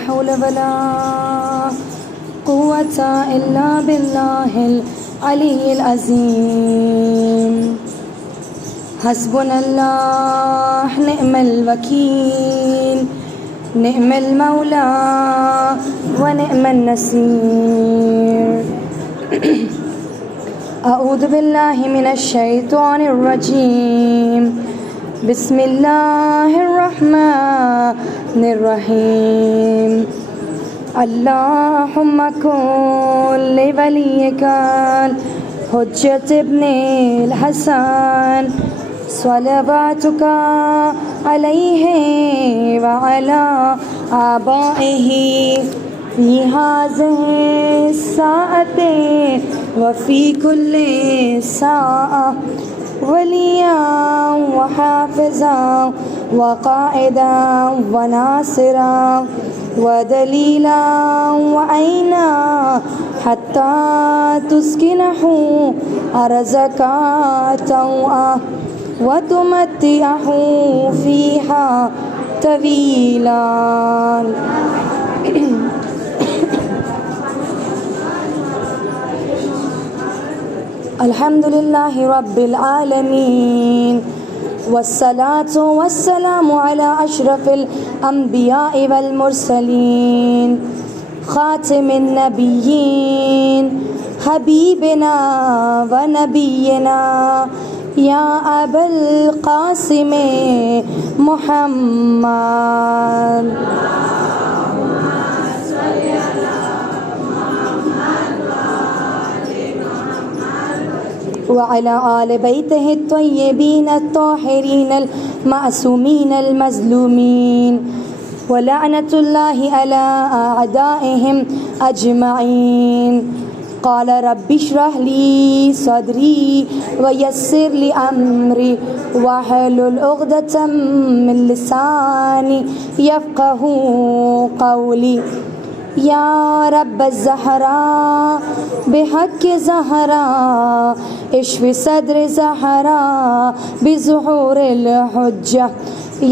حول ولا قوة إلا بالله العلي العظيم حسبنا الله نعم الوكيل نعم المولى ونعم النصير اعوذ باللہ من الشیطان الرجیم بسم اللہ الرحمن الرحیم اللہم کن لولیک الحجۃ ابن الحسن صلواتک علیہ وعلی آبائہ فی هذه الساعة وفي كل ساعة وليا وحافظا وقائدا وناصرا ودليلا وعينا حتى تسكنه أرزك طوعا وتمتعه فيها طويلا. الحمد للہ رب العالمین والصلاة والسلام علی اشرف الانبیاء والمرسلین خاتم النبیین حبیبنا ونبینا یا ابا القاسم محمد وعلى آل بيته الطيبين الطاهرين المعصومين المظلومين ولعنة الله على أعدائهم أجمعين. قال رب اشرح لي صدري ويسر لي أمري واحلل عقدة من لساني يفقهوا قولي. یا رب الزہراء بحق زہراء اشف صدر زہراء بظہور الحجہ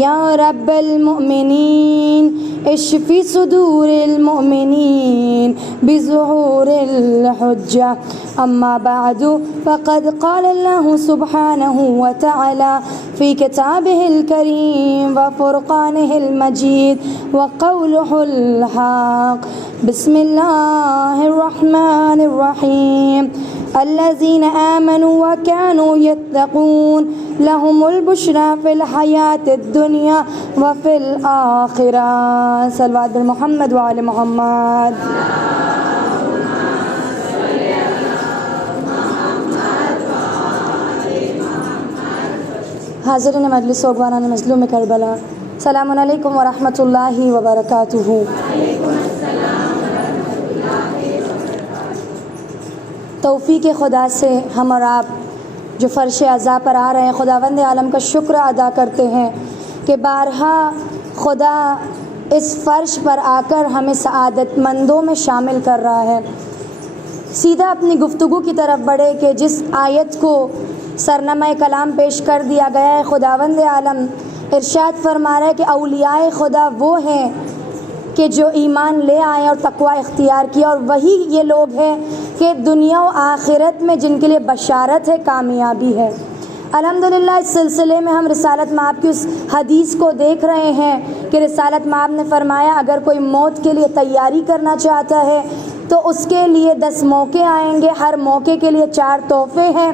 یا رب المؤمنین اشف صدور المؤمنین بظہور الحجہ. اما بعد فقد قال اللہ سبحانہ وتعالی في كتابه الكريم وفرقانه المجيد وقوله الحق. بسم الله الرحمن الرحيم الذين آمنوا وكانوا يتقون لهم البشرى في الحياة الدنيا وفي الآخرة. صلوات محمد وآل محمد. حاضرین مجلس و اقوانان مظلوم کربلا، السلام علیکم ورحمۃ اللہ وبرکاتہ. توفیق خدا سے ہم اور آپ جو فرش عزا پر آ رہے ہیں خداوند عالم کا شکر ادا کرتے ہیں کہ بارہا خدا اس فرش پر آ کر ہمیں سعادت مندوں میں شامل کر رہا ہے. سیدھا اپنی گفتگو کی طرف بڑھے کہ جس آیت کو سرنامہ کلام پیش کر دیا گیا ہے، خداوند عالم ارشاد فرما رہا ہے کہ اولیاء خدا وہ ہیں کہ جو ایمان لے آئے اور تقوی اختیار کیا، اور وہی یہ لوگ ہیں کہ دنیا و آخرت میں جن کے لیے بشارت ہے، کامیابی ہے. الحمدللہ اس سلسلے میں ہم رسالت مآب کی اس حدیث کو دیکھ رہے ہیں کہ رسالت مآب نے فرمایا اگر کوئی موت کے لیے تیاری کرنا چاہتا ہے تو اس کے لیے 10 موقع آئیں گے، ہر موقع کے لیے 4 تحفے ہیں.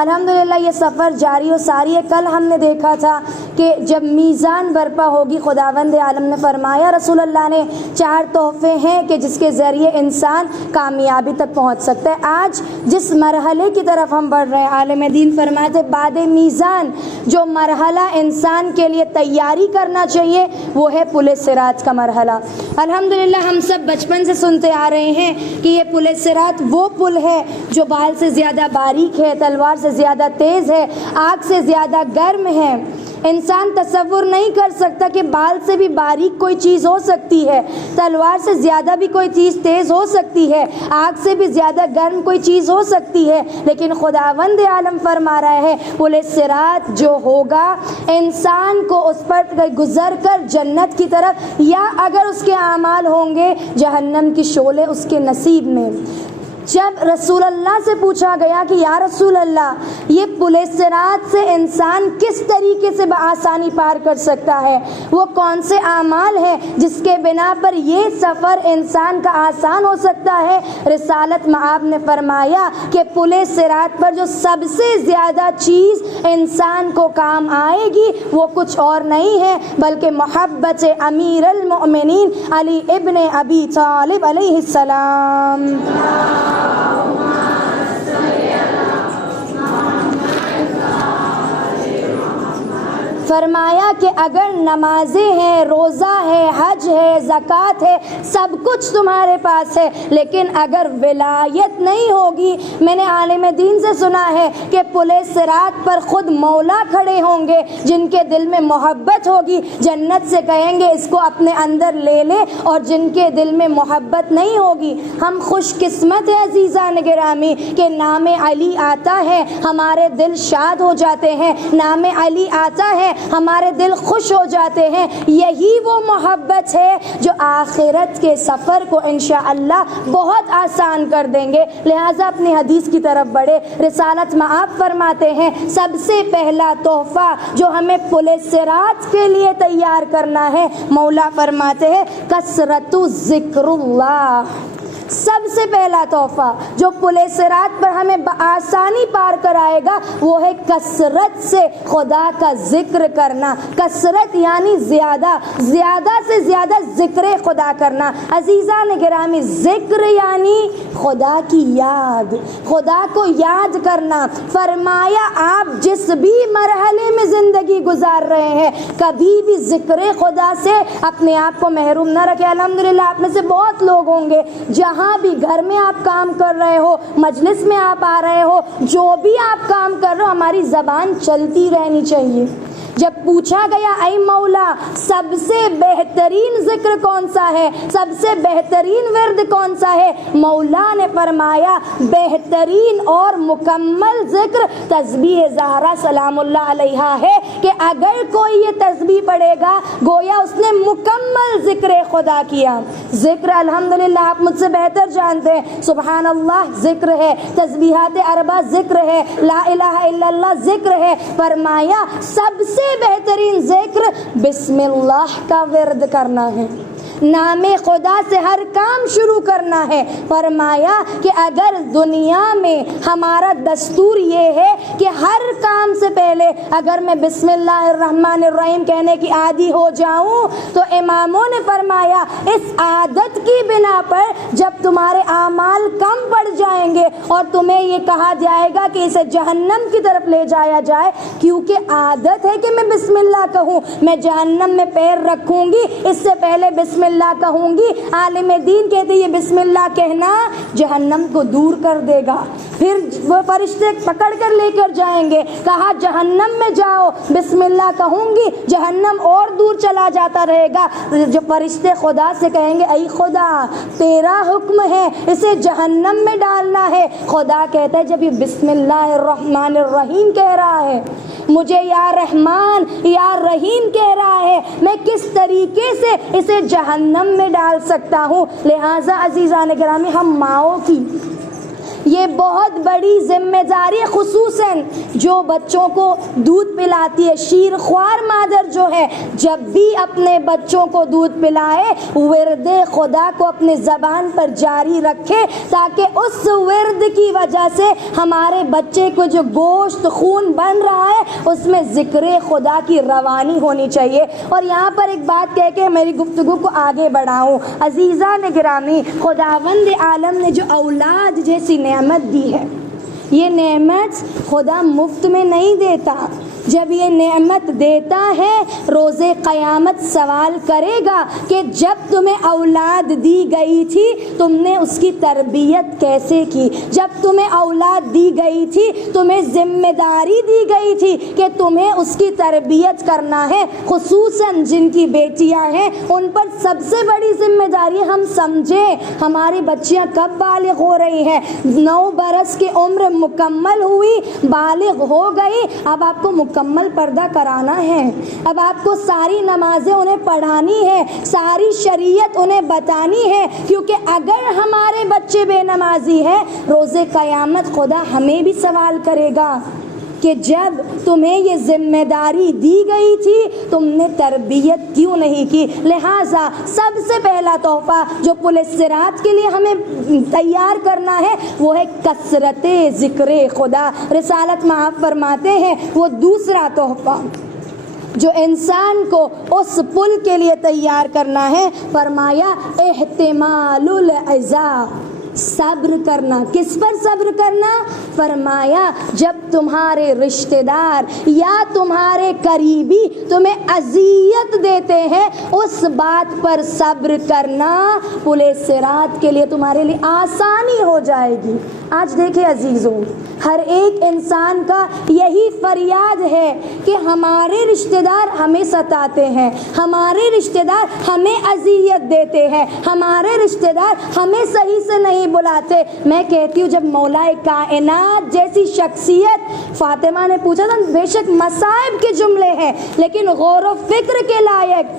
الحمدللہ یہ سفر جاری و ساری ہے. کل ہم نے دیکھا تھا کہ جب میزان برپا ہوگی خداوند عالم نے فرمایا، رسول اللہ نے 4 تحفے ہیں کہ جس کے ذریعے انسان کامیابی تک پہنچ سکتا ہے. آج جس مرحلے کی طرف ہم بڑھ رہے ہیں، عالم دین فرماتے بعد میزان جو مرحلہ انسان کے لیے تیاری کرنا چاہیے وہ ہے پل صراط کا مرحلہ. الحمدللہ ہم سب بچپن سے سنتے آ رہے ہیں کہ یہ پل صراط وہ پل ہے جو بال سے زیادہ باریک ہے، تلوار سے زیادہ تیز ہے، آگ سے زیادہ گرم ہے. انسان تصور نہیں کر سکتا کہ بال سے بھی باریک کوئی چیز ہو سکتی ہے، تلوار سے زیادہ بھی کوئی چیز تیز ہو سکتی ہے، آگ سے بھی زیادہ گرم کوئی چیز ہو سکتی ہے، لیکن خداوند عالم فرما رہا ہے پل صراط جو ہوگا انسان کو اس پر گزر کر جنت کی طرف، یا اگر اس کے اعمال ہوں گے جہنم کی شعلے اس کے نصیب میں۔ جب رسول اللہ سے پوچھا گیا کہ یا رسول اللہ یہ پل صراط سے انسان کس طریقے سے بآسانی پار کر سکتا ہے، وہ کون سے اعمال ہیں جس کے بنا پر یہ سفر انسان کا آسان ہو سکتا ہے، رسالت مآب نے فرمایا کہ پل صراط پر جو سب سے زیادہ چیز انسان کو کام آئے گی وہ کچھ اور نہیں ہے بلکہ محبت امیر المؤمنین علی ابن ابی طالب علیہ السلام۔ فرمایا کہ اگر نمازیں ہیں، روزہ ہے، حج ہے، زکوٰۃ ہے، سب کچھ تمہارے پاس ہے، لیکن اگر ولایت نہیں ہوگی، میں نے عالم دین سے سنا ہے کہ پل صراط پر خود مولا کھڑے ہوں گے، جن کے دل میں محبت ہوگی جنت سے کہیں گے اس کو اپنے اندر لے لے، اور جن کے دل میں محبت نہیں ہوگی، ہم خوش قسمت ہیں عزیزان گرامی کہ نام علی آتا ہے ہمارے دل شاد ہو جاتے ہیں، نام علی آتا ہے ہمارے دل خوش ہو جاتے ہیں۔ یہی وہ محبت ہے جو آخرت کے سفر کو انشاءاللہ بہت آسان کر دیں گے۔ لہٰذا اپنی حدیث کی طرف بڑھے۔ رسالت مآب فرماتے ہیں سب سے پہلا تحفہ جو ہمیں پل صراط کے لیے تیار کرنا ہے، مولا فرماتے ہیں کثرت ذکر اللہ۔ سب سے پہلا تحفہ جو پل صراط پر ہمیں بآسانی پار کرائے گا وہ ہے کثرت سے خدا کا ذکر کرنا۔ کثرت یعنی زیادہ سے زیادہ ذکر خدا کرنا۔ عزیزان گرامی، ذکر یعنی خدا کی یاد، خدا کو یاد کرنا۔ فرمایا آپ جس بھی مرحلے میں زندگی گزار رہے ہیں کبھی بھی ذکر خدا سے اپنے آپ کو محروم نہ رکھے۔ الحمدللہ آپ میں سے بہت لوگ ہوں گے جہاں بھی گھر میں آپ کام کر رہے ہو، مجلس میں آپ آ رہے ہو، جو بھی آپ کام کر رہے ہو ہماری زبان چلتی رہنی چاہیے۔ جب پوچھا گیا اے مولا سب سے بہترین ذکر کون سا ہے، سب سے بہترین ورد کون سا ہے، مولا نے فرمایا بہترین اور مکمل ذکر تسبیح زہرا سلام اللہ علیہا ہے، کہ اگر کوئی یہ تسبیح پڑھے گا گویا اس نے مکمل ذکر خدا کیا۔ ذکر الحمدللہ آپ مجھ سے بہتر جانتے ہیں، سبحان اللہ ذکر ہے، تسبیحات اربع ذکر ہے، لا الہ الا اللہ ذکر ہے۔ فرمایا سب سے بہترین ذکر بسم اللہ کا ورد کرنا ہے، نام خدا سے ہر کام شروع کرنا ہے۔ فرمایا کہ اگر دنیا میں ہمارا دستور یہ ہے کہ ہر کام سے پہلے اگر میں بسم اللہ الرحمن الرحیم کہنے کی عادی ہو جاؤں تو اماموں نے فرمایا اس عادت کی بنا پر جب تمہارے اعمال کم پڑ جائیں گے اور تمہیں یہ کہا جائے گا کہ اسے جہنم کی طرف لے جایا جائے، کیونکہ عادت ہے کہ میں بسم اللہ کہوں، میں جہنم میں پیر رکھوں گی اس سے پہلے بسم اللہ کہوں گی۔ عالم دین کہتے یہ بسم اللہ کہنا جہنم کو دور کر دے گا، پھر وہ فرشتے پکڑ کر لے کر جائیں گے، کہا جہنم میں جاؤ، بسم اللہ کہوں گی جہنم اور دور چلا جاتا رہے گا۔ جو فرشتے خدا سے کہیں گے اے خدا تیرا حکم ہے اسے جہنم میں ڈالنا ہے، خدا کہتا ہے جب یہ بسم اللہ الرحمن الرحیم کہہ رہا ہے، مجھے یا رحمان یا رحیم کہہ رہا ہے، میں کس طریقے سے اسے جہنم میں ڈال سکتا ہوں۔ لہٰذا عزیزان گرامی ہم ماؤں کی یہ بہت بڑی ذمہ داری، خصوصاً جو بچوں کو دودھ پلاتی ہے، شیر خوار مادر جو ہے، جب بھی اپنے بچوں کو دودھ پلائے ورد خدا کو اپنے زبان پر جاری رکھے، تاکہ اس ورد کی وجہ سے ہمارے بچے کو جو گوشت خون بن رہا ہے اس میں ذکر خدا کی روانی ہونی چاہیے۔ اور یہاں پر ایک بات کہہ کے میری گفتگو کو آگے بڑھاؤں، عزیزان گرامی خداوند عالم نے جو اولاد جیسی نعمت دی ہے، یہ نعمت خدا مفت میں نہیں دیتا، جب یہ نعمت دیتا ہے روز قیامت سوال کرے گا کہ جب تمہیں اولاد دی گئی تھی تم نے اس کی تربیت کیسے کی، جب تمہیں اولاد دی گئی تھی تمہیں ذمہ داری دی گئی تھی کہ تمہیں اس کی تربیت کرنا ہے، خصوصاً جن کی بیٹیاں ہیں ان پر سب سے بڑی ذمہ داری ہم سمجھیں ہماری بچیاں کب بالغ ہو رہی ہیں، 9 برس کی عمر مکمل ہوئی، بالغ ہو گئی، اب آپ کو مکمل پردہ کرانا ہے، اب آپ کو ساری نمازیں انہیں پڑھانی ہے، ساری شریعت انہیں بتانی ہے، کیونکہ اگر ہمارے بچے بے نمازی ہیں روز قیامت خدا ہمیں بھی سوال کرے گا کہ جب تمہیں یہ ذمہ داری دی گئی تھی تم نے تربیت کیوں نہیں کی۔ لہٰذا سب سے پہلا تحفہ جو پولیس صراط کے لیے ہمیں تیار کرنا ہے وہ ہے کثرت ذکر خدا۔ رسالت مآب فرماتے ہیں وہ دوسرا تحفہ جو انسان کو اس پل کے لیے تیار کرنا ہے، فرمایا احتمال العزا، صبر کرنا۔ کس پر صبر کرنا؟ فرمایا جب تمہارے رشتہ دار یا تمہارے قریبی تمہیں اذیت دیتے ہیں اس بات پر صبر کرنا، پولیس صراط کے لیے تمہارے لیے آسانی ہو جائے گی۔ آج دیکھیں عزیزوں، ہر ایک انسان کا یہی فریاد ہے کہ ہمارے رشتہ دار ہمیں ستاتے ہیں، ہمارے رشتہ دار ہمیں اذیت دیتے ہیں، ہمارے رشتہ دار ہمیں صحیح سے نہیں بلاتے۔ میں کہتی ہوں جب مولا کائنات جیسی شخصیت، فاطمہ نے پوچھا تھا بے شک مصائب کے جملے ہیں لیکن غور و فکر کے لائق،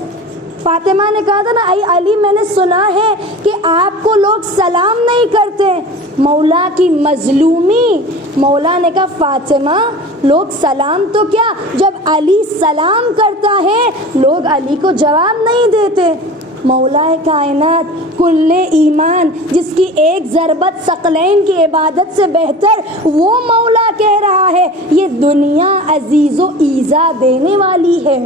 فاطمہ نے کہا تھا نا اے علی میں نے سنا ہے کہ آپ کو لوگ سلام نہیں کرتے، مولا کی مظلومی، مولا نے کہا فاطمہ لوگ سلام تو کیا، جب علی سلام کرتا ہے لوگ علی کو جواب نہیں دیتے۔ مولا کائنات کل ایمان جس کی ایک ضربت ثقلین کی عبادت سے بہتر، وہ مولا کہہ رہا ہے یہ دنیا عزیز و ایذا دینے والی ہے،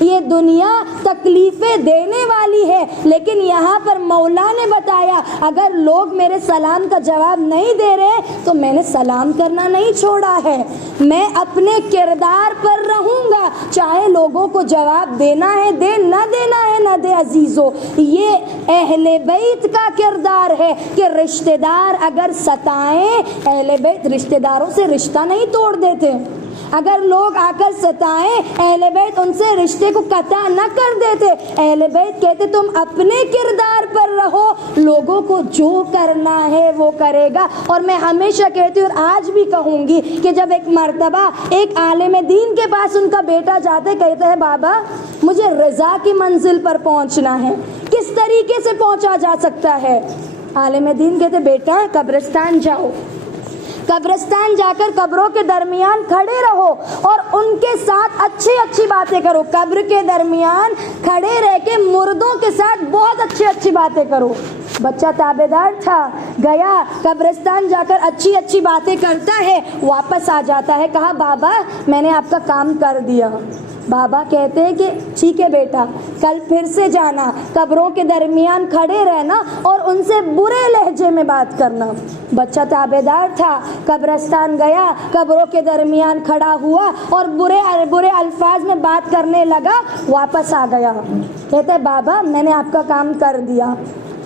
یہ دنیا تکلیفیں دینے والی ہے، لیکن یہاں پر مولا نے بتایا اگر لوگ میرے سلام کا جواب نہیں دے رہے تو میں نے سلام کرنا نہیں چھوڑا ہے، میں اپنے کردار پر رہوں گا، چاہے لوگوں کو جواب دینا ہے دے، نہ دینا ہے نہ دے۔ عزیزو یہ اہل بیت کا کردار ہے کہ رشتہ دار اگر ستائیں، اہل بیت رشتہ داروں سے رشتہ نہیں توڑ دیتے، اگر لوگ آ کر ستائیں اہل بیت ان سے رشتے کو قطع نہ کر دیتے، اہل بیت کہتے تم اپنے کردار پر رہو، لوگوں کو جو کرنا ہے وہ کرے گا۔ اور میں ہمیشہ کہتی ہوں اور آج بھی کہوں گی کہ جب ایک مرتبہ ایک عالم دین کے پاس ان کا بیٹا جاتے کہتا ہے بابا مجھے رضا کی منزل پر پہنچنا ہے، کس طریقے سے پہنچا جا سکتا ہے؟ عالم دین کہتے بیٹا قبرستان جاؤ، قبرستان جا کر قبروں کے درمیان کھڑے رہو اور ان کے ساتھ اچھی اچھی باتیں کرو، قبر کے درمیان کھڑے رہ کے مردوں کے ساتھ بہت اچھی باتیں کرو۔ بچہ تابعدار تھا، گیا قبرستان جا کر اچھی باتیں کرتا ہے، واپس آ جاتا ہے، کہا بابا میں نے آپ کا کام کر دیا۔ بابا کہتے ہیں کہ ٹھیک ہے بیٹا کل پھر سے جانا، قبروں کے درمیان کھڑے رہنا اور ان سے برے لہجے میں بات کرنا۔ بچہ تابعدار تھا، قبرستان گیا، قبروں کے درمیان کھڑا ہوا اور برے الفاظ میں بات کرنے لگا، واپس آ گیا، کہتے ہیں بابا میں نے آپ کا کام کر دیا۔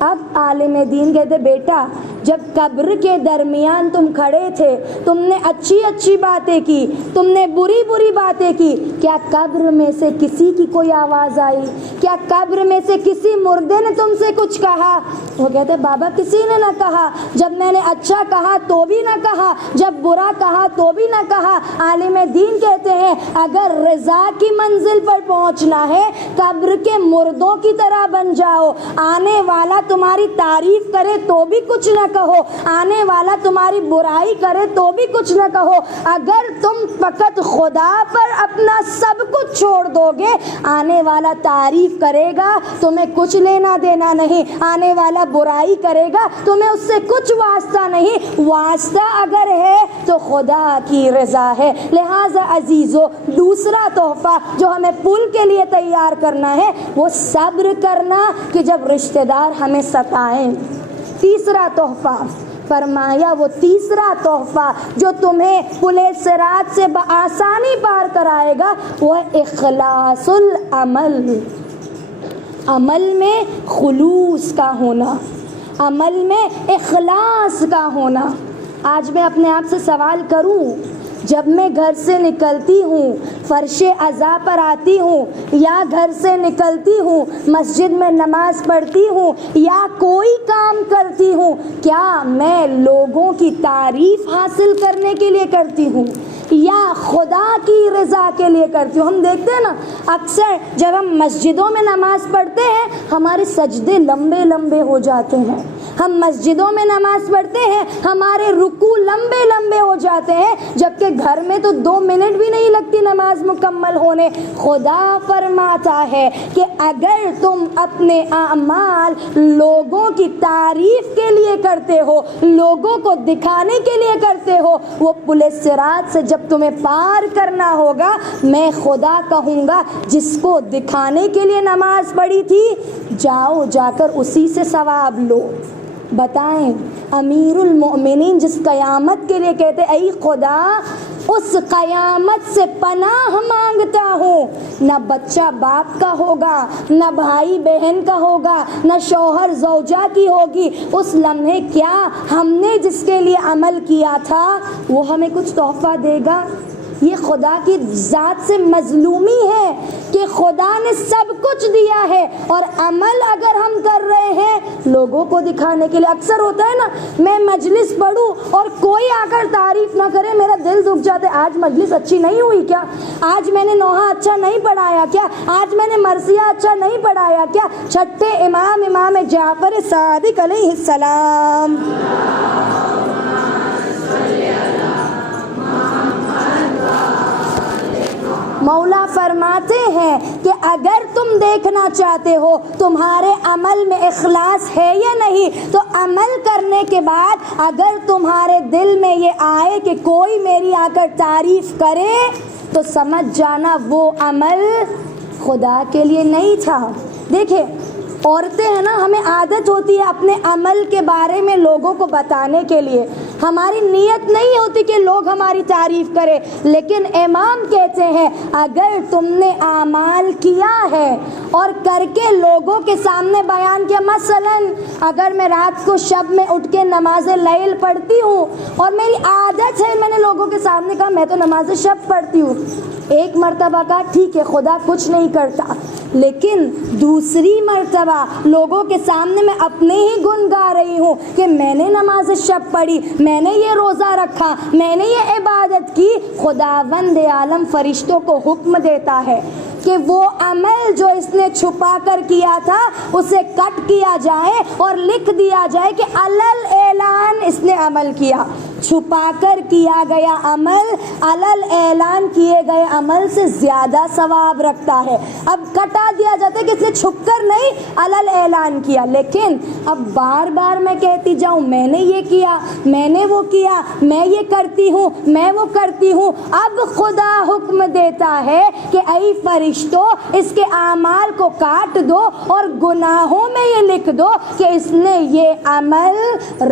اب عالم دین کہتے بیٹا جب قبر کے درمیان تم کھڑے تھے تم نے اچھی باتیں کی، تم نے بری باتیں کی، کیا قبر میں سے کسی کی کوئی آواز آئی؟ کیا قبر میں سے کسی مردے نے تم سے کچھ کہا؟ وہ کہتے بابا کسی نے نہ کہا، جب میں نے اچھا کہا تو بھی نہ کہا، جب برا کہا تو بھی نہ کہا۔ عالم دین کہتے ہیں اگر رضا کی منزل پر پہنچنا ہے قبر کے مردوں کی طرح بن جاؤ، آنے والا تمہاری تعریف کرے تو بھی کچھ نہ کہو، آنے والا تمہاری برائی کرے تو بھی کچھ نہ کہو۔ اگر تم فقط خدا پر اپنا سب کچھ چھوڑ دو گے آنے والا تعریف کرے گا تمہیں کچھ لینا دینا نہیں، آنے والا برائی کرے گا تمہیں اس سے کچھ واسطہ نہیں، واسطہ اگر ہے تو خدا کی رضا ہے۔ لہٰذا عزیزو دوسرا تحفہ جو ہمیں پل کے لیے تیار کرنا ہے وہ صبر کرنا کہ جب رشتہ دار ہمیں ستائیں۔ تیسرا تحفہ فرمایا وہ تیسرا تحفہ جو تمہیں پلِ صراط سے بآسانی پار کرائے گا وہ ہے اخلاص العمل، عمل میں خلوص کا ہونا، عمل میں اخلاص کا ہونا۔ آج میں اپنے آپ سے سوال کروں، جب میں گھر سے نکلتی ہوں، فرش عزا پر آتی ہوں، یا گھر سے نکلتی ہوں مسجد میں نماز پڑھتی ہوں یا کوئی کام کرتی ہوں، کیا میں لوگوں کی تعریف حاصل کرنے کے لیے کرتی ہوں یا خدا کی رضا کے لیے کرتی ہوں؟ ہم دیکھتے ہیں نا اکثر جب ہم مسجدوں میں نماز پڑھتے ہیں ہمارے سجدے لمبے لمبے ہو جاتے ہیں، ہم مسجدوں میں نماز پڑھتے ہیں ہمارے رکوع لمبے لمبے ہو جاتے ہیں، جبکہ گھر میں تو 2 منٹ بھی نہیں لگتی نماز مکمل ہونے۔ خدا فرماتا ہے کہ اگر تم اپنے اعمال لوگوں کی تعریف کے لیے کرتے ہو، لوگوں کو دکھانے کے لیے کرتے ہو، وہ پلِ صراط سے جب تمہیں پار کرنا ہوگا میں خدا کہوں گا جس کو دکھانے کے لیے نماز پڑھی تھی جاؤ جا کر اسی سے ثواب لو۔ بتائیں امیر المؤمنین جس قیامت کے لیے کہتے اے خدا اس قیامت سے پناہ مانگتا ہوں، نہ بچہ باپ کا ہوگا، نہ بھائی بہن کا ہوگا، نہ شوہر زوجہ کی ہوگی، اس لمحے کیا ہم نے جس کے لیے عمل کیا تھا وہ ہمیں کچھ تحفہ دے گا؟ یہ خدا کی ذات سے مظلومی ہے کہ خدا نے سب کچھ دیا ہے اور عمل اگر ہم کر رہے ہیں لوگوں کو دکھانے کے لیے۔ اکثر ہوتا ہے نا میں مجلس پڑھوں اور کوئی آ کر تعریف نہ کرے میرا دل دکھ جاتا ہے، آج مجلس اچھی نہیں ہوئی کیا، آج میں نے نوحہ اچھا نہیں پڑھایا کیا، آج میں نے مرثیہ اچھا نہیں پڑھایا کیا۔ چھٹے امام جعفر صادق علیہ السلام مولا فرماتے ہیں کہ اگر تم دیکھنا چاہتے ہو تمہارے عمل میں اخلاص ہے یا نہیں تو عمل کرنے کے بعد اگر تمہارے دل میں یہ آئے کہ کوئی میری آ کر تعریف کرے تو سمجھ جانا وہ عمل خدا کے لیے نہیں تھا۔ دیکھیں عورتیں ہیں نا ہمیں عادت ہوتی ہے اپنے عمل کے بارے میں لوگوں کو بتانے کے لیے، ہماری نیت نہیں ہوتی کہ لوگ ہماری تعریف کرے، لیکن امام کہتے ہیں اگر تم نے اعمال کیا ہے اور کر کے لوگوں کے سامنے بیان کیا، مثلا اگر میں رات کو شب میں اٹھ کے نماز لیل پڑھتی ہوں اور میری عادت ہے میں نے لوگوں کے سامنے کہا میں تو نماز شب پڑھتی ہوں، ایک مرتبہ کہا ٹھیک ہے خدا کچھ نہیں کرتا، لیکن دوسری مرتبہ لوگوں کے سامنے میں اپنے ہی گن گا رہی ہوں کہ میں نے نماز شب پڑھی، میں نے یہ روزہ رکھا، میں نے یہ عبادت کی، خداوند عالم فرشتوں کو حکم دیتا ہے کہ وہ عمل جو اس نے چھپا کر کیا تھا اسے کٹ کیا جائے اور لکھ دیا جائے کہ علل اعلان اس نے عمل کیا۔ چھپا کر کیا گیا عمل علل اعلان کیے گئے عمل سے زیادہ ثواب رکھتا ہے۔ اب کٹا دیا جاتا ہے کہ اس نے چھپ کر نہیں علل اعلان کیا، لیکن اب بار بار میں کہتی جاؤں میں نے یہ کیا، میں نے وہ کیا، میں یہ کرتی ہوں، میں وہ کرتی ہوں، اب خدا حکم دیتا ہے کہ اے فرشتوں اس کے اعمال کو کاٹ دو اور گناہوں میں یہ لکھ دو کہ اس نے یہ عمل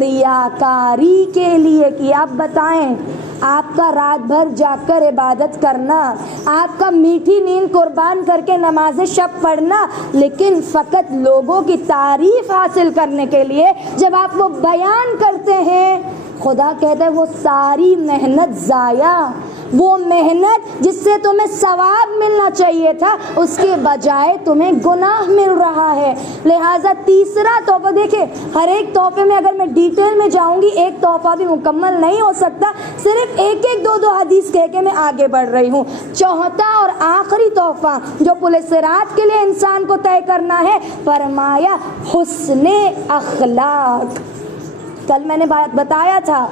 ریاکاری کے لیے کیا۔ اب بتائیں آپ کا رات بھر جاگ کر عبادت کرنا، آپ کا میٹھی نیند قربان کر کے نماز شب پڑھنا، لیکن فقط لوگوں کی تعریف حاصل کرنے کے لیے جب آپ وہ بیان کرتے ہیں خدا کہتا ہے وہ ساری محنت ضائع، وہ محنت جس سے تمہیں ثواب ملنا چاہیے تھا اس کے بجائے تمہیں گناہ مل رہا ہے۔ لہٰذا تیسرا تحفہ، دیکھیں ہر ایک تحفے میں اگر میں ڈیٹیل میں جاؤں گی ایک تحفہ بھی مکمل نہیں ہو سکتا، صرف ایک دو حدیث کہہ کے میں آگے بڑھ رہی ہوں۔ چوتھا اور آخری تحفہ جو پلِ صراط کے لیے انسان کو طے کرنا ہے، فرمایا حسن اخلاق۔ کل میں نے بات بتایا تھا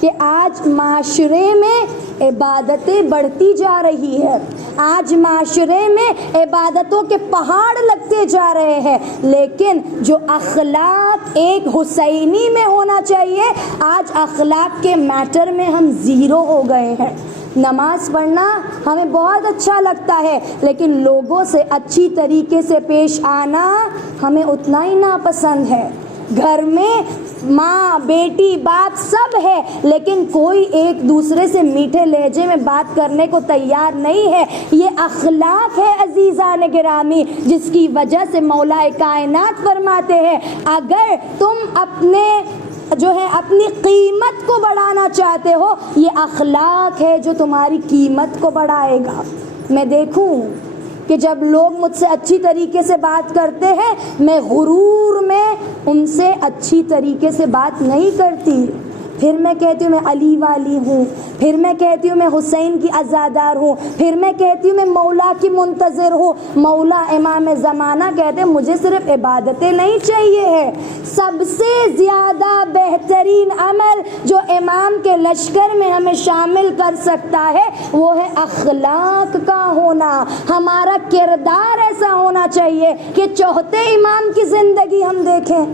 کہ آج معاشرے میں عبادتیں بڑھتی جا رہی ہے، آج معاشرے میں عبادتوں کے پہاڑ لگتے جا رہے ہیں، لیکن جو اخلاق ایک حسینی میں ہونا چاہیے آج اخلاق کے میٹر میں ہم زیرو ہو گئے ہیں۔ نماز پڑھنا ہمیں بہت اچھا لگتا ہے لیکن لوگوں سے اچھی طریقے سے پیش آنا ہمیں اتنا ہی ناپسند ہے۔ گھر میں ماں بیٹی باپ سب ہے، لیکن کوئی ایک دوسرے سے میٹھے لہجے میں بات کرنے کو تیار نہیں ہے۔ یہ اخلاق ہے عزیزان گرامی، جس کی وجہ سے مولا کائنات فرماتے ہیں اگر تم اپنی قیمت کو بڑھانا چاہتے ہو، یہ اخلاق ہے جو تمہاری قیمت کو بڑھائے گا۔ میں دیکھوں کہ جب لوگ مجھ سے اچھی طریقے سے بات کرتے ہیں، میں غرور میں ان سے اچھی طریقے سے بات نہیں کرتی، پھر میں کہتی ہوں میں علی والی ہوں، پھر میں کہتی ہوں میں حسین کی عزادار ہوں، پھر میں کہتی ہوں میں مولا کی منتظر ہوں۔ مولا امام زمانہ کہتے ہیں مجھے صرف عبادتیں نہیں چاہیے ہے، سب سے زیادہ بہترین عمل جو امام کے لشکر میں ہمیں شامل کر سکتا ہے وہ ہے اخلاق کا ہونا۔ ہمارا کردار ایسا ہونا چاہیے کہ چوتھے امام کی زندگی ہم دیکھیں،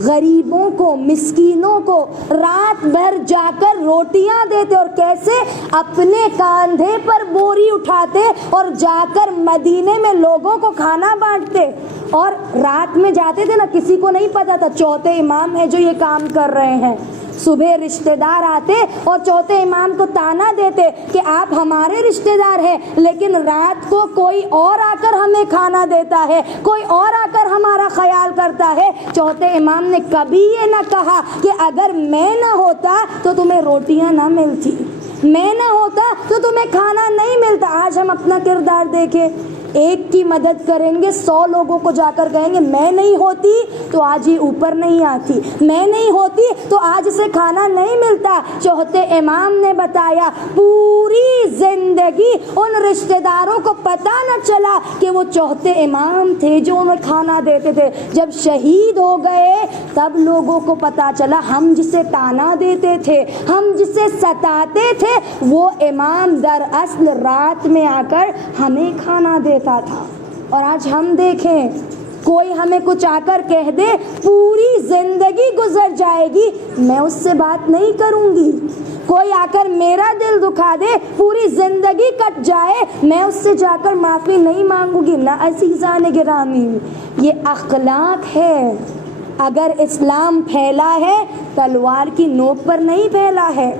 غریبوں کو مسکینوں کو رات بھر جا کر روٹیاں دیتے، اور کیسے اپنے کاندھے پر بوری اٹھاتے اور جا کر مدینے میں لوگوں کو کھانا بانٹتے، اور رات میں جاتے تھے نا، کسی کو نہیں پتا تھا چوتھے امام ہے جو یہ کام کر رہے ہیں۔ صبح رشتہ دار آتے اور چوتھے امام کو تانا دیتے کہ آپ ہمارے رشتہ دار ہیں، لیکن رات کو کوئی اور آ کر ہمیں کھانا دیتا ہے، کوئی اور آ کر ہمارا خیال کرتا ہے۔ چوتھے امام نے کبھی یہ نہ کہا کہ اگر میں نہ ہوتا تو تمہیں روٹیاں نہ ملتی، میں نہ ہوتا تو تمہیں کھانا نہیں ملتا۔ آج ہم اپنا کردار دیکھیں، ایک کی مدد کریں گے 100 لوگوں کو جا کر کہیں گے میں نہیں ہوتی تو آج یہ اوپر نہیں آتی، میں نہیں ہوتی تو آج سے کھانا نہیں ملتا۔ چوتھے امام نے بتایا پوری زندگی ان رشتہ داروں کو پتہ نہ چلا کہ وہ چوتھے امام تھے جو انہیں کھانا دیتے تھے، جب شہید ہو گئے تب لوگوں کو پتہ چلا ہم جسے تانا دیتے تھے، ہم جسے ستاتے تھے، وہ امام دراصل رات میں آ کر ہمیں کھانا دیتا تھا۔ اور آج ہم دیکھیں کوئی ہمیں کچھ آ کر کہہ دے، پوری زندگی گزر جائے گی میں اس سے بات نہیں کروں گی، کوئی آ کر میرا دل دکھا دے، پوری زندگی کٹ جائے میں اس سے جا کر معافی نہیں مانگوں گی۔ نہ عزیزان گرامی، یہ اخلاق ہے۔ اگر اسلام پھیلا ہے تلوار کی نوک پر نہیں پھیلا ہے،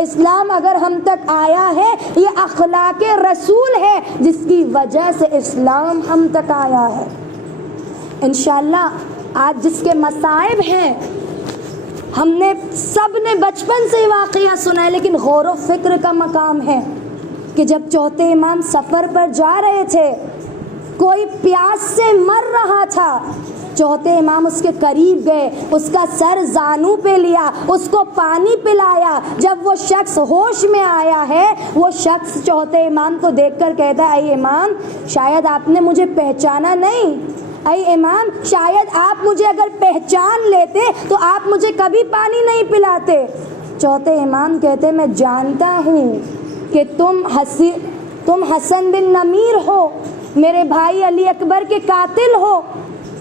اسلام اگر ہم تک آیا ہے یہ اخلاق رسول ہے جس کی وجہ سے اسلام ہم تک آیا ہے۔ انشاءاللہ آج جس کے مصائب ہیں، ہم نے سب نے بچپن سے واقعہ سنا ہے، لیکن غور و فکر کا مقام ہے کہ جب چوتھے امام سفر پر جا رہے تھے، کوئی پیاس سے مر رہا تھا، چوتھے امام اس کے قریب گئے، اس کا سر زانو پہ لیا، اس کو پانی پلایا۔ جب وہ شخص ہوش میں آیا ہے، وہ شخص چوتھے امام کو دیکھ کر کہتا ہے اے امام شاید آپ نے مجھے پہچانا نہیں، اے امام شاید آپ مجھے اگر پہچان لیتے تو آپ مجھے کبھی پانی نہیں پلاتے۔ چوتھے امام کہتے میں جانتا ہوں کہ تم حسن بن نمیر ہو، میرے بھائی علی اکبر کے قاتل ہو،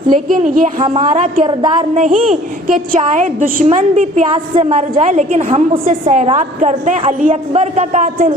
لیکن یہ ہمارا کردار نہیں کہ چاہے دشمن بھی پیاس سے مر جائے لیکن ہم اسے سیراب کرتے ہیں علی اکبر کا قاتل۔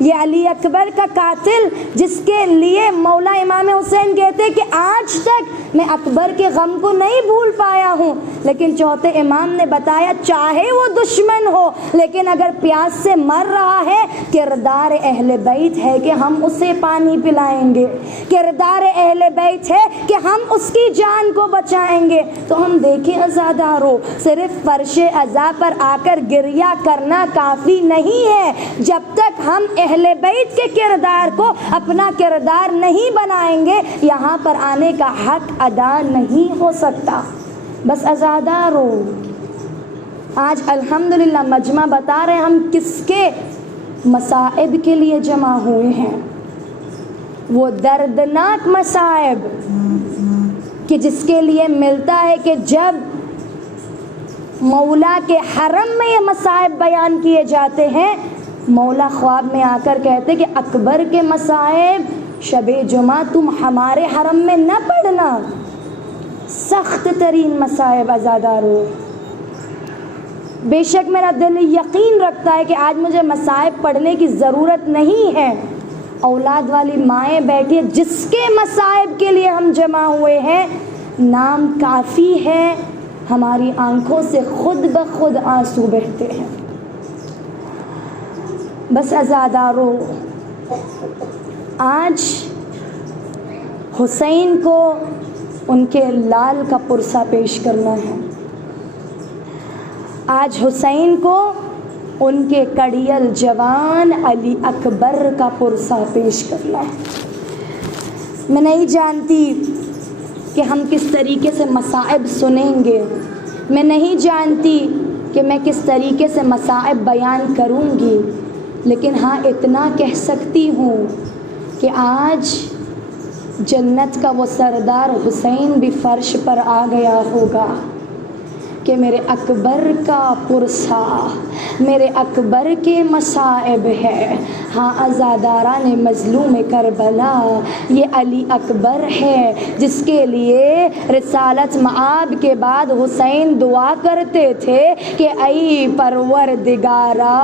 یہ علی اکبر کا قاتل جس کے لیے مولا امام حسین کہتے ہیں کہ آج تک میں اکبر کے غم کو نہیں بھول پایا ہوں، لیکن چوتھے امام نے بتایا چاہے وہ دشمن ہو لیکن اگر پیاس سے مر رہا ہے، کردار اہل بیت ہے کہ ہم اسے پانی پلائیں گے، کردار اہل بیت ہے کہ ہم اس کی جان کو بچائیں گے۔ تو ہم دیکھیں عزادارو، صرف فرش عزا پر آ کر گریہ کرنا کافی نہیں ہے، جب تک ہم اہل بیت کے کردار کو اپنا کردار نہیں بنائیں گے یہاں پر آنے کا حق ادا نہیں ہو سکتا۔ بس عزادارو، آج الحمدللہ مجمع بتا رہے ہم کس کے مصائب کے لیے جمع ہوئے ہیں، وہ دردناک مصائب کہ جس کے لیے ملتا ہے کہ جب مولا کے حرم میں یہ مصائب بیان کیے جاتے ہیں، مولا خواب میں آ کر کہتے کہ اکبر کے مصائب شب جمعہ تم ہمارے حرم میں نہ پڑھنا، سخت ترین مصائب عزادارو۔ بے شک میرا دل یقین رکھتا ہے کہ آج مجھے مصائب پڑھنے کی ضرورت نہیں ہے، اولاد والی مائیں بیٹھی جس کے مصائب کے لیے ہم جمع ہوئے ہیں، نام کافی ہے ہماری آنکھوں سے خود بخود آنسو بہتے ہیں۔ بس عزادارو، آج حسین کو ان کے لال کا پرسہ پیش کرنا ہے، آج حسین کو ان کے کڑیل جوان علی اکبر کا پرسہ پیش کرنا ہے۔ میں نہیں جانتی کہ ہم کس طریقے سے مصائب سنیں گے، میں نہیں جانتی کہ میں کس طریقے سے مصائب بیان کروں گی، لیکن ہاں اتنا کہہ سکتی ہوں کہ آج جنت کا وہ سردار حسین بھی فرش پر آ گیا ہوگا کہ میرے اکبر کا پرسہ، میرے اکبر کے مصائب ہے۔ ہاں عزاداران مظلوم کربلا، یہ علی اکبر ہے جس کے لیے رسالت مآب کے بعد حسین دعا کرتے تھے کہ اے پروردگارا،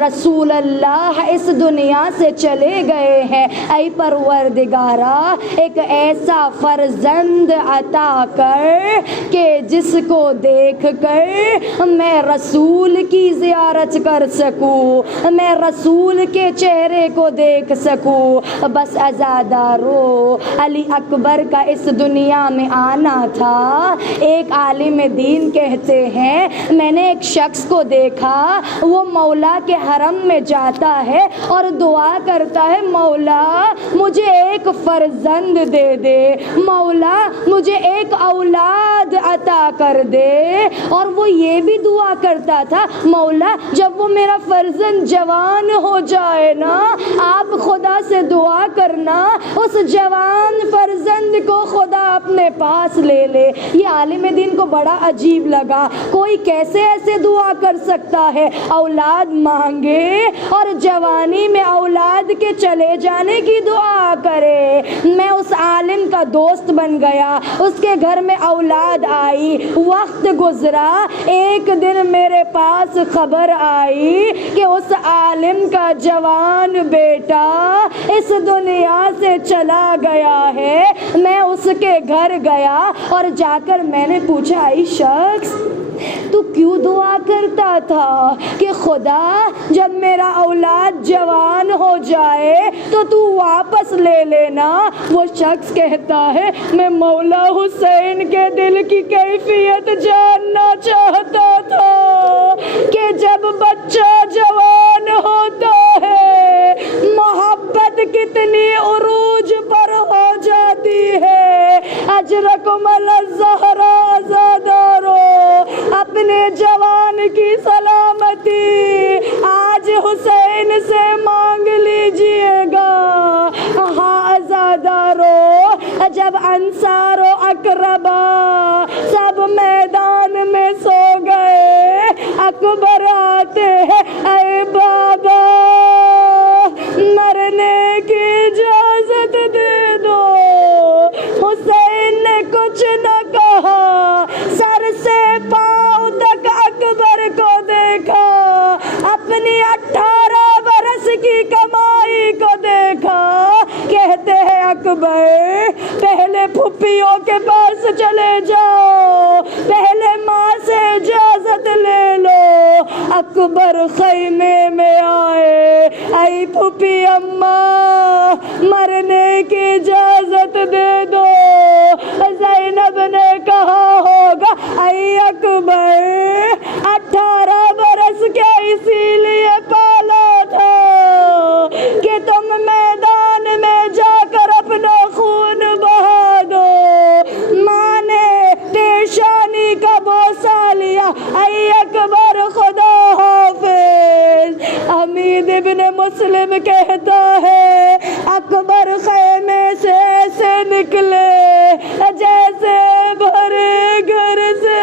رسول اللہ اس دنیا سے چلے گئے ہیں، اے پروردگارا ایک ایسا فرزند عطا کر کہ جس کو دیکھ کر میں رسول کی زیارت کر سکوں، میں رسول کے چہرے کو دیکھ سکوں۔ بس عزادارو، علی اکبر کا اس دنیا میں آنا تھا۔ ایک عالم دین کہتے ہیں میں نے ایک شخص کو دیکھا، وہ مولا کے حرم میں جاتا ہے اور دعا کرتا ہے مولا مجھے ایک فرزند دے دے، مولا مجھے ایک اولاد عطا کر دے، اور وہ یہ بھی دعا کرتا تھا مولا جب وہ میرا فرزند جوان ہو جائے نا، آپ خدا سے دعا کرنا اس جوان فرزند کو خدا اپنے پاس لے لے۔ یہ عالم دین کو بڑا عجیب لگا، کوئی کیسے ایسے دعا کر سکتا ہے، اولاد مانگے اور جوانی میں اولاد کے چلے جانے کی دعا کرے۔ میں اس عالم کا دوست بن گیا، اس کے گھر میں اولاد آئی، وقت گزرا، ایک دن میرے پاس خبر آئی کہ اس عالم کا جوان بیٹا اس دنیا سے چلا گیا ہے۔ میں اس کے گھر گیا اور جا کر میں نے پوچھا اے شخص تو کیوں دعا کرتا تھا کہ خدا جب میرا اولاد جوان ہو جائے تو واپس لے لینا؟ وہ شخص کہتا ہے میں مولا حسین کے دل کی کیفیت جاننا چاہتا تھا کہ جب بچہ جوان ہوتا ہے محبت کتنی عروج پر ہو جاتی ہے۔ اجرکم الزہرا عزادارو، اپنے جوان کی سلامتی آج حسین سے مانگ لیجئے گا۔ ہاں عزادارو، جب انصار و اقربا سب میدان میں سو گئے، اکبر آتے ہیں اے بابا مرنے کی اجازت دے دو۔ حسین نے کچھ نہ کہا، سر سے پاؤں تک اکبر کو دیکھا، اپنی 18 برس کی کمائی کو دیکھا، کہتے ہیں اکبر پہلے پھپھیوں کے پاس چلے جاؤ، پہلے ماں سے اجازت لے لو۔ اکبر خیمے میں آئے، اے پھپھی اماں مرنے کی اجازت دے دو۔ زینب نے کہا ہوگا اے اکبر 18 برس کیا اسی لیے پالا تھا کہ تم میدان میں جا کر اپنا خون بہا دو۔ ماں نے پیشانی کا بوسہ لیا، اے اکبر خدا حافظ۔ حمید ابن مسلم کہتا ہے اکبر خیمے سے ایسے نکلے جیسے بھرے گھر سے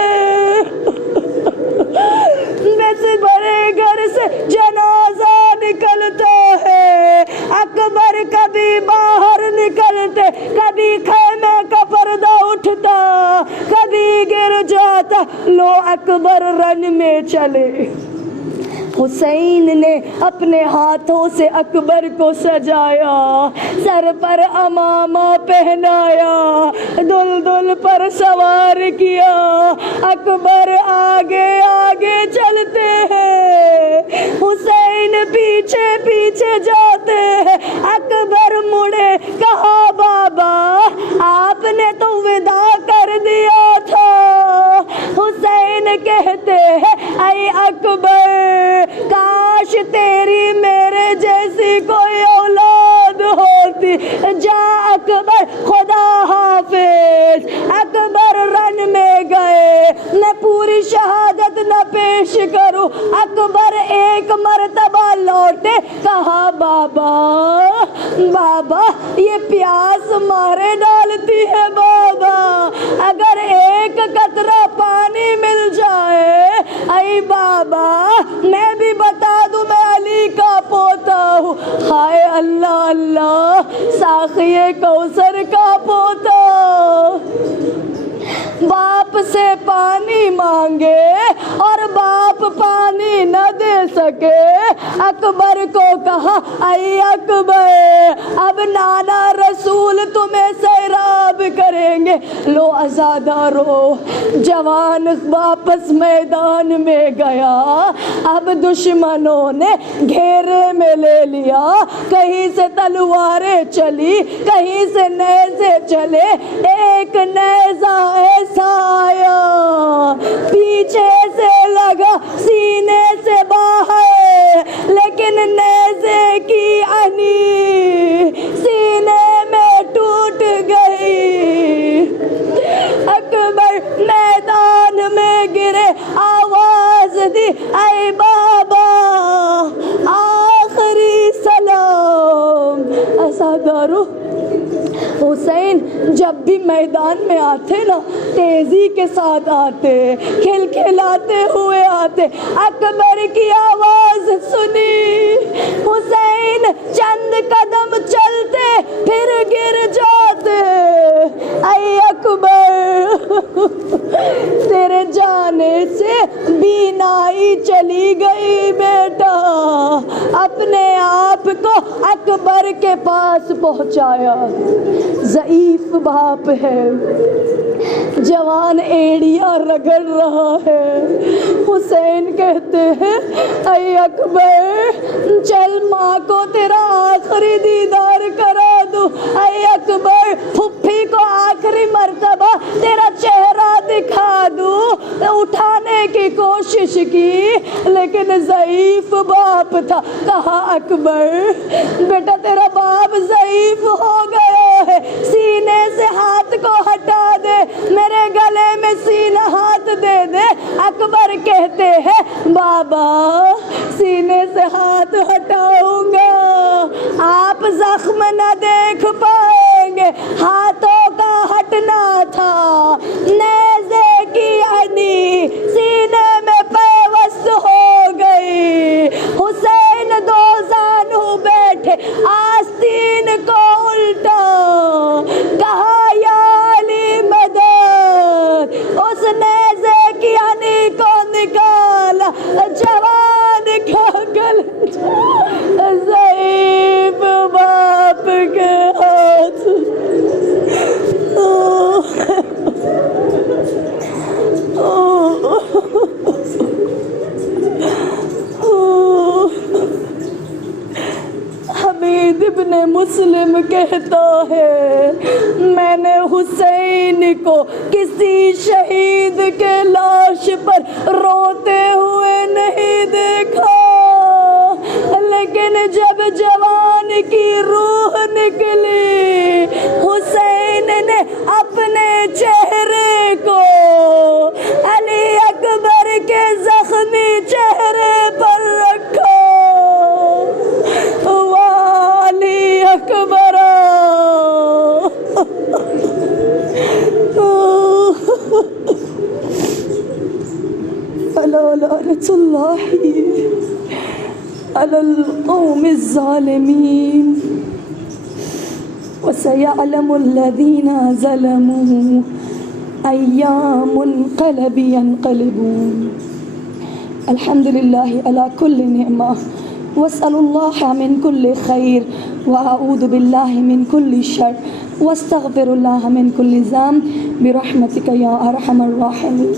ویسے بھرے گھر سے جنازہ نکلتا ہے۔ اکبر کبھی باہر نکلتے، کبھی خیمے کا پردہ اٹھتا، کبھی گر جاتا، لو اکبر رن میں چلے۔ حسین نے اپنے ہاتھوں سے اکبر کو سجایا، سر پر امامہ پہنایا، دلدل پر سوار کیا، اکبر آگے آگے چلتے ہیں، حسین پیچھے پیچھے جاتے ہیں۔ اکبر مڑے، کہا بابا آپ نے تو ودا کر دیا تھا۔ حسین کہتے ہیں اے اکبر کاش تیری میرے جیسی کوئی اولاد ہوتی۔ جا اکبر خدا حافظ۔ اکبر رن میں گئے، میں پوری شہادت نہ پیش کروں، اکبر ایک مرتبہ لوٹے، کہا بابا بابا یہ پیاس مارے ڈالتی ہے بابا، اگر ایک قطرہ پانی مل جائے، اے بابا میں بھی بتا دوں میں علی کا پوتا ہوں۔ ہائے اللہ اللہ، ساقی کوثر کا پوتا، باپ سے پانی مانگے اور باپ پانی نہ دے سکے۔ اکبر کو کہا اے اکبر اب نانا رسول تمہیں سیراب کریں گے، لو عزادارو۔ جوان واپس میدان میں گیا، اب دشمنوں نے گھیرے میں لے لیا، کہیں سے تلواریں چلی، کہیں سے نیزے چلے، ایک نیزہ ایسا آیا پیچھے سے لگا سینے سے باہر، لیکن نیزے کی آنی سینے میں ٹوٹ گئی۔ اکبر میدان میں گرے، آواز دی اے بابا آخری سلام۔ عزادارو حسین جب بھی میدان میں آتے نا تیزی کے ساتھ آتے، کھلکھلاتے ہوئے آتے۔ اکبر کی آواز سنی، حسین چند قدم چلتے پھر گر جاتے۔ اے اکبر تیرے جانے سے بینائی چلی گئی بیٹا۔ اپنے آپ کو اکبر کے پاس پہنچایا، ضعیف باپ ہے، جوان ایڑیاں رگڑ رہا ہے۔ حسین کہتے ہیں اے اکبر چل ماں کو تیرا آخری دیدار کرا دوں۔ اے اکبر پھپھی کو آخری مرتبہ تیرا چہرہ دکھا دوں۔ اٹھانے کی کوشش کی لیکن ضعیف باپ تھا۔ کہا اکبر بیٹا تیرا باپ ضعیف ہو گیا ہے، سینے سے ہاتھ کو ہٹا دے، میرے گلے میں سینہ ہاتھ دے دے۔ اکبر کہتے ہیں بابا سینے سے ہاتھ ہٹاؤں گا، آپ زخم نہ دیکھ پائیں گے، ہاتھوں کا ہٹنا تھا، نیزے کی آنی سینے میں پیوست ہو گئی۔ حسین دو زانو بیٹھے، آستین کو الٹا، کہا یا علی مدد۔ اس نیزے کی آنی کو نکالا، جوان کا گلے ضعیف باپ کے ہاتھ۔ حمید ابن مسلم کہتا ہے میں نے حسین کو کسی شہید کے لاش پر روتے ہوئے نہیں دیکھا، لیکن جب جوان کی روح نکلی حسین نے اپنے چہرے کو علی اکبر کے زخمی چہرے پر رکھا۔ علی اکبر لعنۃ اللہ علی القوم الظالمین وسيعلم الذين ظلموا أيام منقلب ينقلبون۔ الحمد لله على كل نعمة واسأل الله من كل خير وأعوذ بالله من كل شر واستغفر الله من كل ذنب برحمتك يا أرحم الراحمين.